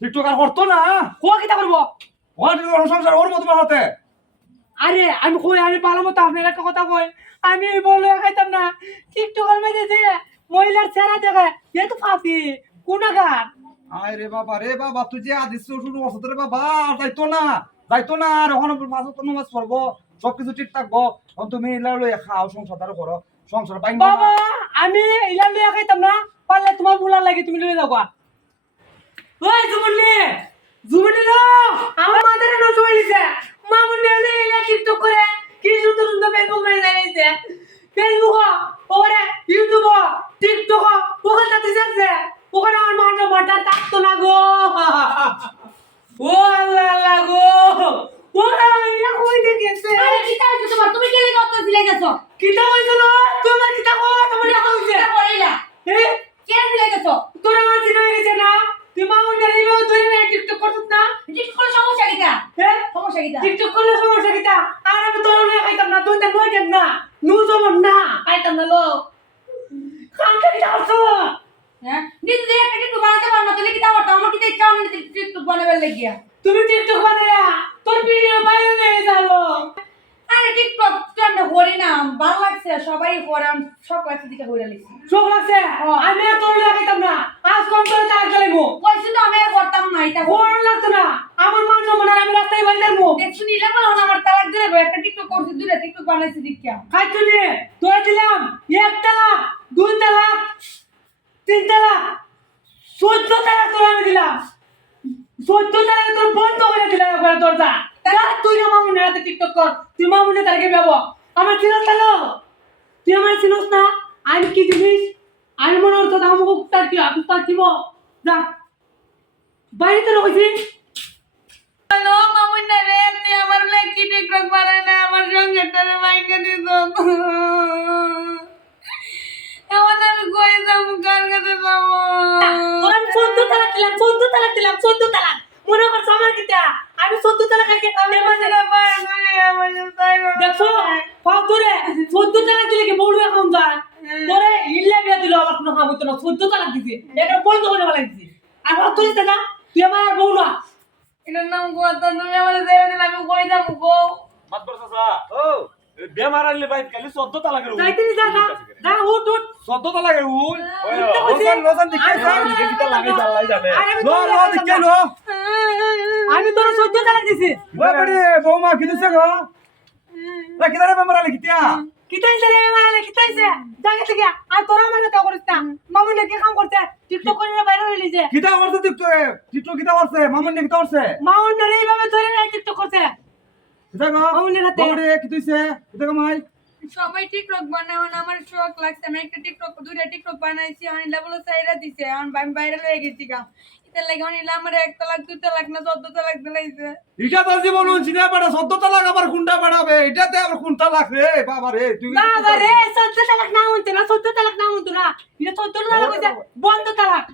TikTok আর করতো না কো কিতা করব ওর সংসার ওর মতো বানাতে আরে আমি কই আমি ভালো মতো আপনার একটা কথা কই আমি বলে খাইতাম না টিকটকের মধ্যে যে মহিলার চেহারা দেখে এ তো ফাঁসি কোনাগার আয় রে বাবা তুই যে আদিস শুরু করছ রে বাবা যাইতো না আর এখন মাছ তো নামাজ পড়বো সবকিছু ঠিক থাকবো এখন তুমি ইলা লই খাও সংসার করো সংসার বাইন বাবা আমি ইলা লইয়া খাইতাম না পারলে তোমার বুলা লাগে তুমি লইয়া যাও ওই জুমুনি জুমুনি না আমার মাথায় না চলিছে মামুনি এলে ইলা টিকটক করে কি সুন্দর সুন্দর ফেসবুক মেরে যাইছে ফেসবুক ওরে ইউটিউব টিকটক ওখানে তাতে যাচ্ছে ওখানে আমার মাথা থাকতো না গো ও আল্লাহ আল্লাহ গো ও ইয়া কই দেখেছে আরে কিতা হইছে তোমার তুমি কি লাগি অত দিলে গেছো কিতা হইছিল তোমার কিতা কো তোমার কিতা কিতা হইছে কিতা কইলা হে কে দিলে গেছো তোর আমার চিনা হয়ে গেছে না তুই মামুন জানিবে তুই টিকটক করছিস না ঠিক করে সমস্যা কিতা হে সমস্যা কিতা টিকটক করলে সমস্যা কিতা আর আমি তোর লয়ে খাইতাম না তুই তো নয় কেন না নু জমন না খাইতাম না লো খানটা কিতা করছো হ্যাঁ নিজে যে একটা টিকটক বানাতে পারো না তাহলে কিতা করতে আমার কিতা ইচ্ছা হল টিকটক বানাবার লাগিয়া তুমি টিকটক বানায়া তোর ভিডিও ভাইরাল হয়ে গেল আরে টিকটক তো আমরা করি না ভালো লাগছে সবাই করে সব লাগছে দিকে হইরা লিখছি শোক লাগছে আমি আর তোর লয়ে খাইতাম না আজ কম তোর তার গেলাইবো কইছি তো আমি আর করতাম না এটা কোন লাগতো না আমার মান সম্মান আর আমি রাস্তায় বাইরে যাবো দেখছো নিলাম বলো আমার তালাক দিলে একটা টিকটক করছি দুইটা টিকটক বানাইছি দেখিয়া খাইতো নি তোর দিলাম 1 তালাক 2 তালাক 3 তালাক 14 তালাক তোর আমি দিলাম 14 তালাক তোর বন্ধ করে দিলাম একবার দরজা যা তুই আমার মনে রাতে টিকটক কর তুই মামুনে তারকে বেবো আমার চিনস তালো তুই আমার চিনস না আমি কি জিনিস আমি মনে হতো আমাকে কুত্তার কি কুত্তার দিব যা বাড়িতে রয়েছি হ্যালো মামুনা রে তুই আমার লাগে কি টিকটক বানাই না আমার সঙ্গে তোর মাইকে দিছ এখন আমি কই যাবো কার কাছে যাবো তোর আমি 14 তালাক দিলাম 14 তালাক মনে করছ আমার কিটা আমি 14 তালাক খাইকে কামে মাঝে না পায় করে আমার তাই দেখো ফাতুরে 14 তালাক দিলে কি বড় এখন যা তোরে ইল্লা বিয়া দিল আমার কোনো হাবুত না 14 তালাক দিছে এটা বন্ধ করে বলা দিছে আর ফাতুরে দাদা তুই আমার বউ না এটার নাম কত তুমি আমার ছেড়ে দিলে আমি কই যাবো গো মাতবর চাচা ও বেমার আনলে ভাই খালি 14 তা লাগে যাইতে নি যা যা উঠ 14 তা লাগে উল কইছে? রোজান দেখে স্যার দেখে কিটা লাগে আল্লাহই জানে দেখে লো আমি তোর 14 তালাক দিছি ওই বড়ি বৌমা কি দিছে গো লা কিদারে বেমার আনলে কিটা কিতাইছে রে মারালে কিতাইছে জায়গা থেকে আর তোরা মানে তা করিস না মামুনে কি কাম করতে টিকটক করে বাইরে হইলিছে কিটা করছে টিকটক কিটা করছে মামুন নে কিটা করছে মামুনে রে এইভাবে ধরে না টিকটক করতে কিটা গো মামুনের হাতে। বড়ি কি দিছে কিটা কামাই সবাই টিকটক বানায় না আমার শখ লাগছে আমি একটা টিকটক দুইটা টিকটক বানাইছি আমি লেভেল সাইরা দিছে আমি বাইরে লয়ে গেছি গা এটা লাগে আমি আমার 1 তালাক 2 তালাক না 14 তালাক দিলাইছে এটা তো জীবন চিনা পাড়া 14 তা লাগ আবার কোনটা বাড়াবে এটাতে আবার কোনটা লাগ রে বাবা রে তুই বাবা রে 14 তালাক না হইতো না 14 তালাক না হইতো না এটা 14 তালাক হইছে বন্ধ তালাক